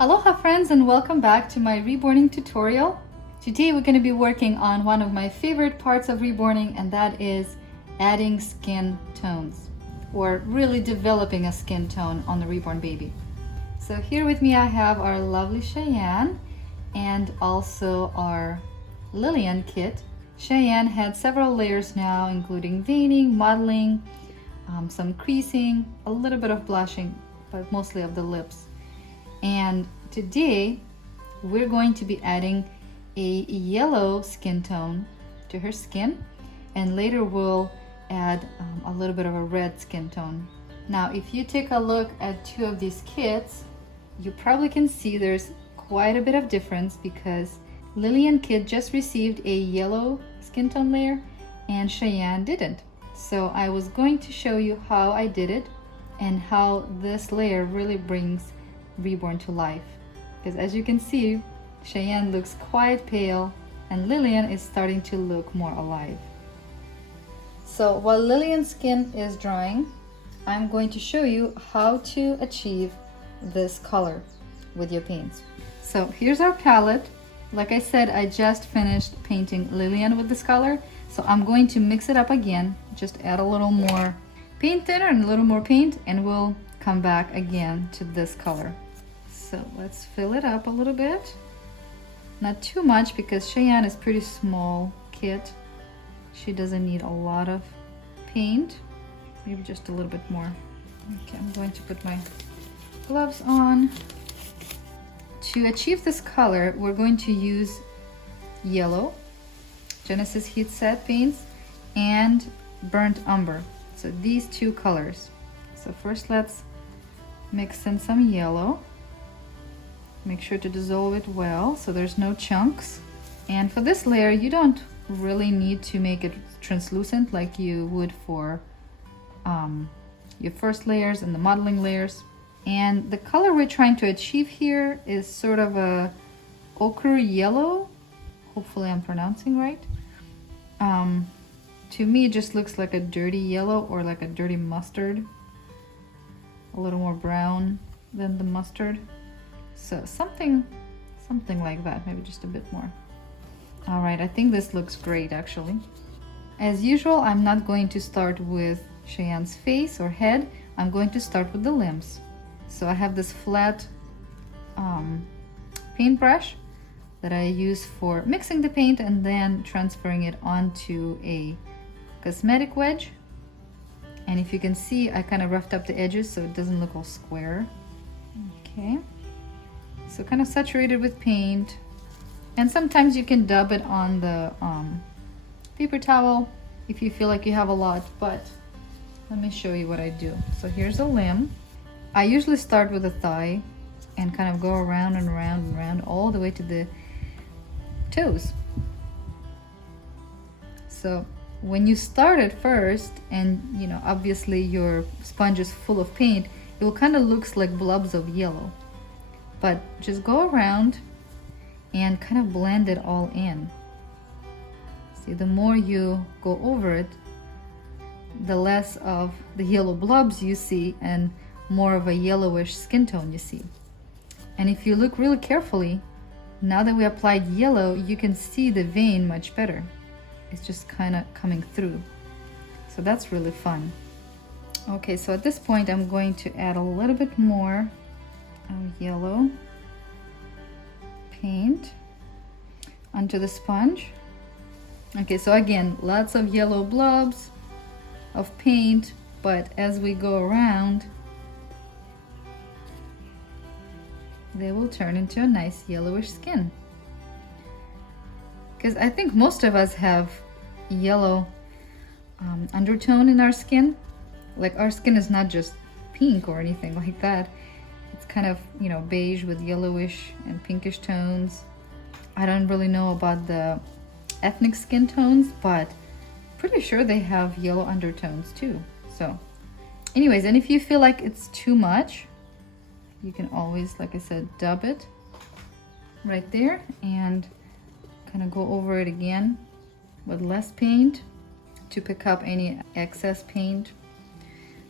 Aloha friends, and welcome back to my reborning tutorial. Today we're going to be working on one of my favorite parts of reborning, and that is adding skin tones, or really developing a skin tone on the reborn baby. So here with me I have our lovely Cheyenne and also our Lillian kit. Cheyenne had several layers now, including veining, modeling, some creasing, a little bit of blushing, but mostly of the lips. And today we're going to be adding a yellow skin tone to her skin, and later we'll add a little bit of a red skin tone. Now if you take a look at two of these kits, you probably can see there's quite a bit of difference because Lillian kit just received a yellow skin tone layer and Cheyenne didn't. So I was going to show you how I did it and how this layer really brings Reborn to life, because as you can see, Cheyenne looks quite pale and Lillian is starting to look more alive. So while Lillian's skin is drying, I'm going to show you how to achieve this color with your paints. So here's our palette. Like I said, I just finished painting Lillian with this color, so I'm going to mix it up again, just add a little more paint thinner and a little more paint, and we'll come back again to this color. So let's fill it up a little bit. Not too much because Cheyenne is pretty small kit. She doesn't need a lot of paint. Maybe just a little bit more. Okay, I'm going to put my gloves on. To achieve this color, we're going to use yellow, Genesis Heat Set paints, and burnt umber. So these two colors. So first let's mix in some yellow. Make sure to dissolve it well so there's no chunks. And for this layer, you don't really need to make it translucent like you would for your first layers and the modeling layers. And the color we're trying to achieve here is sort of a ochre yellow. Hopefully I'm pronouncing right. To me, it just looks like a dirty yellow or like a dirty mustard. A little more brown than the mustard. So something like that, maybe just a bit more. All right, I think this looks great actually. As usual, I'm not going to start with Cheyenne's face or head. I'm going to start with the limbs. So I have this flat paintbrush that I use for mixing the paint and then transferring it onto a cosmetic wedge. And if you can see, I kind of roughed up the edges so it doesn't look all square. Okay, so kind of saturated with paint. And sometimes you can dab it on the paper towel if you feel like you have a lot, but let me show you what I do. So here's a limb. I usually start with the thigh and kind of go around and around and around all the way to the toes. So when you start at first, and you know, obviously your sponge is full of paint, it will kind of looks like blobs of yellow. But just go around and kind of blend it all in. See, the more you go over it, the less of the yellow blobs you see and more of a yellowish skin tone you see. And if you look really carefully, now that we applied yellow, you can see the vein much better. It's just kind of coming through. So that's really fun. Okay, so at this point I'm going to add a little bit more yellow paint onto the sponge. Okay, so again, lots of yellow blobs of paint, but as we go around, they will turn into a nice yellowish skin. Because I think most of us have yellow undertone in our skin. Like our skin is not just pink or anything like that. It's kind of, you know, beige with yellowish and pinkish tones. I don't really know about the ethnic skin tones, but pretty sure they have yellow undertones too. So anyways, and if you feel like it's too much, you can always, like I said, dab it right there and kind of go over it again with less paint to pick up any excess paint.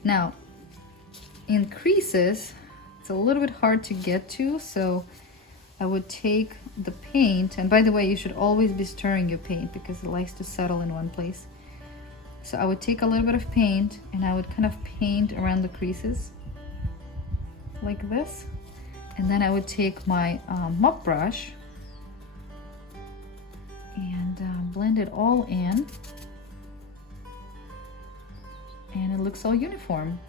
Now, in creases, It's a little bit hard to get to, so I would take the paint, and by the way, you should always be stirring your paint because it likes to settle in one place. So I would take a little bit of paint and I would kind of paint around the creases like this. And then I would take my mop brush and blend it all in. And it looks all uniform.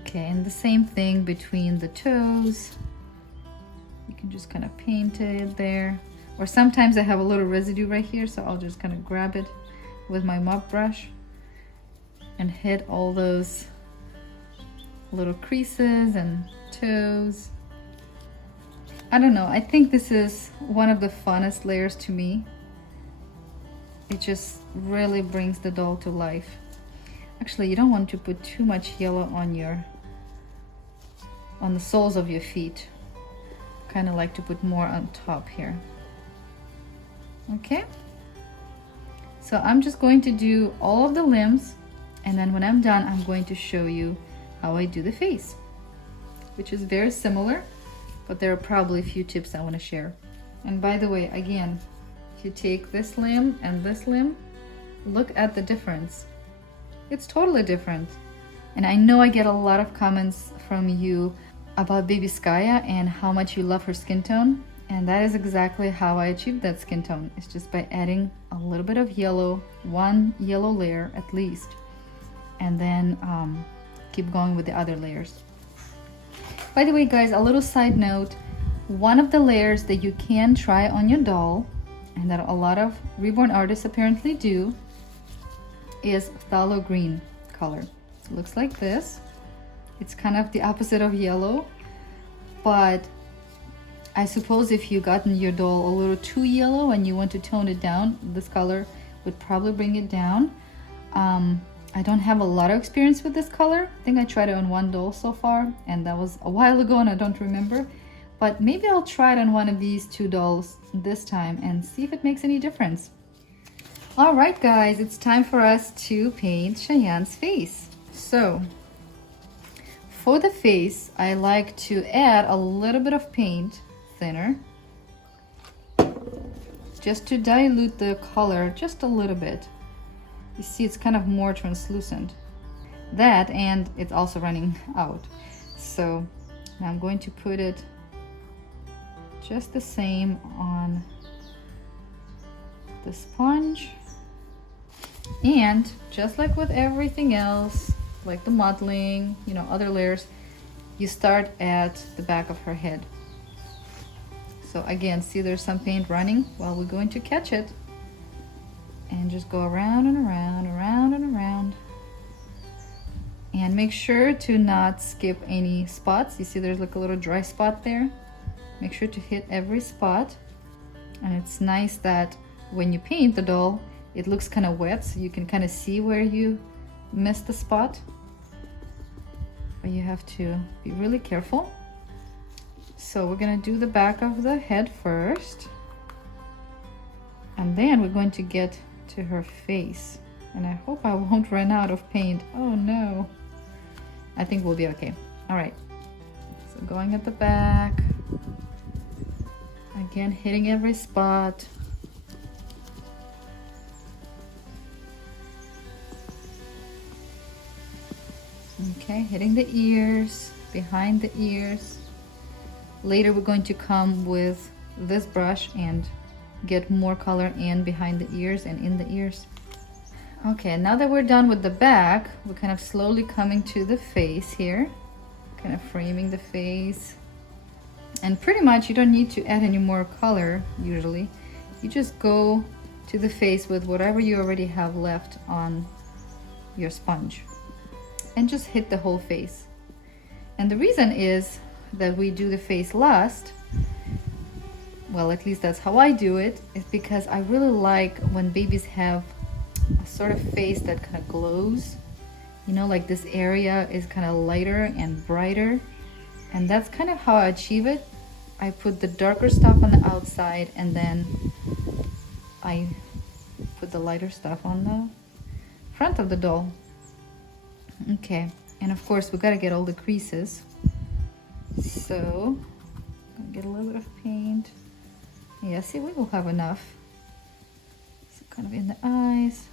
Okay, and the same thing between the toes. You can just kind of paint it there. Or sometimes I have a little residue right here, so I'll just kind of grab it with my mop brush and hit all those little creases and toes. I don't know, I think this is one of the funnest layers to me. It just really brings the doll to life. Actually, you don't want to put too much yellow on the soles of your feet. Kind of like to put more on top here. Okay, so I'm just going to do all of the limbs, and then when I'm done, I'm going to show you how I do the face, which is very similar, but there are probably a few tips I want to share. And by the way, again, if you take this limb and this limb, look at the difference. It's totally different. And I know I get a lot of comments from you about baby Skaya and how much you love her skin tone. And that is exactly how I achieved that skin tone. It's just by adding a little bit of yellow, one yellow layer at least, and then keep going with the other layers. By the way, guys, a little side note, one of the layers that you can try on your doll, and that a lot of Reborn artists apparently do, is phthalo green color. It looks like this. It's kind of the opposite of yellow, but I suppose if you gotten your doll a little too yellow and you want to tone it down, this color would probably bring it down. I don't have a lot of experience with this color. I think I tried it on one doll so far, and that was a while ago and I don't remember. But maybe I'll try it on one of these two dolls this time and see if it makes any difference. All right, guys, it's time for us to paint Cheyenne's face. So, for the face, I like to add a little bit of paint, thinner, just to dilute the color just a little bit. You see, it's kind of more translucent. That, and it's also running out. So now I'm going to put it just the same on the sponge. And just like with everything else, like the modeling, you know, other layers, you start at the back of her head. So again, see there's some paint running? Well, we're going to catch it and just go around and around, around and around. And make sure to not skip any spots. You see there's like a little dry spot there. Make sure to hit every spot. And it's nice that when you paint the doll, it looks kind of wet, so you can kind of see where you missed the spot. But you have to be really careful. So we're gonna do the back of the head first. And then we're going to get to her face. And I hope I won't run out of paint. Oh no. I think we'll be okay. All right. So going at the back. Again, hitting every spot. Okay, hitting the ears, behind the ears. Later we're going to come with this brush and get more color in behind the ears and in the ears. Okay, now that we're done with the back, we're kind of slowly coming to the face here, kind of framing the face. And pretty much you don't need to add any more color usually. You just go to the face with whatever you already have left on your sponge and just hit the whole face. And the reason is that we do the face last, well, at least that's how I do it, is because I really like when babies have a sort of face that kind of glows. You know, like this area is kind of lighter and brighter. And that's kind of how I achieve it. I put the darker stuff on the outside and then I put the lighter stuff on the front of the doll. Okay, and of course we gotta get all the creases. so. Get a little bit of paint. Yeah, see, we will have enough. So kind of in the eyes.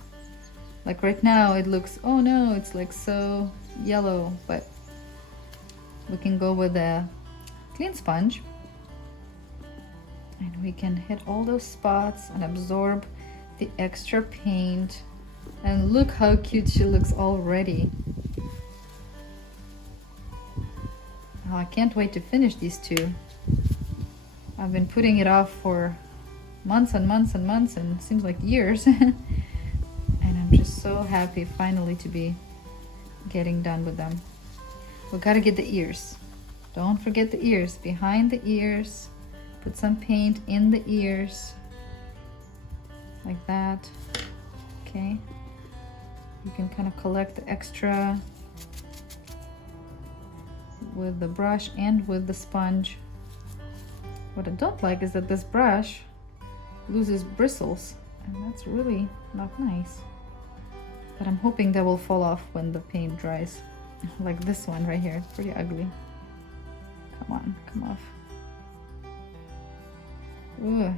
Like right now it looks, oh no, it's like so yellow, but we can go with a clean sponge and we can hit all those spots and absorb the extra paint. And look how cute she looks already. Oh, I can't wait to finish these two. I've been putting it off for months and months and months, and it seems like years. And I'm just so happy finally to be getting done with them. We gotta get the ears. Don't forget the ears. Behind the ears. Put some paint in the ears. Like that. Okay. You can kind of collect the extra with the brush and with the sponge. What I don't like is that this brush loses bristles, and that's really not nice. But I'm hoping that will fall off when the paint dries. Like this one right here, it's pretty ugly. Come on, come off. Ugh.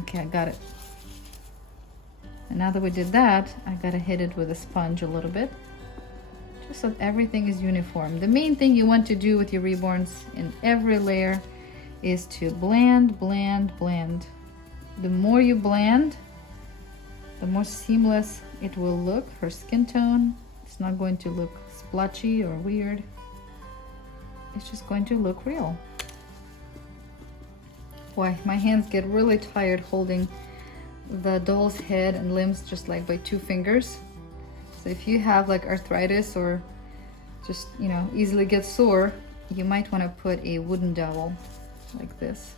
Okay, I got it. And now that we did that, I gotta hit it with a sponge a little bit, just so everything is uniform. The main thing you want to do with your reborns in every layer is to blend, blend, blend. The more you blend, the more seamless it will look. Her skin tone, it's not going to look splotchy or weird. It's just going to look real. Boy, my hands get really tired holding the doll's head and limbs just like by 2 fingers. So if you have like arthritis or just, you know, easily get sore, you might want to put a wooden dowel like this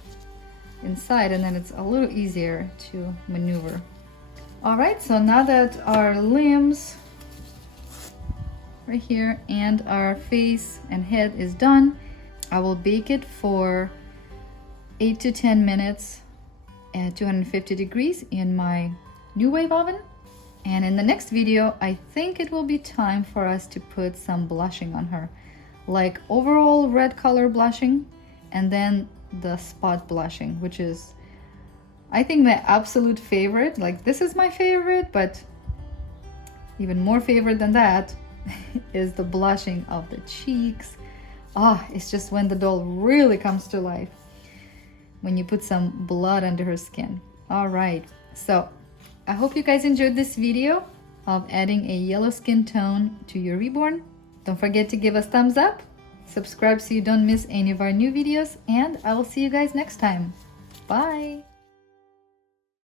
inside, and then it's a little easier to maneuver. All right, so now that our limbs right here and our face and head is done, I will bake it for 8 to 10 minutes at 250 degrees in my new wave oven. And in the next video, I think it will be time for us to put some blushing on her, like overall red color blushing, and then the spot blushing, which is, I think, my absolute favorite. Like, this is my favorite, but even more favorite than that is the blushing of the cheeks. Ah, it's just when the doll really comes to life, when you put some blood under her skin. All right, so I hope you guys enjoyed this video of adding a yellow skin tone to your reborn. Don't forget to give us thumbs up, subscribe so you don't miss any of our new videos, and I will see you guys next time. Bye!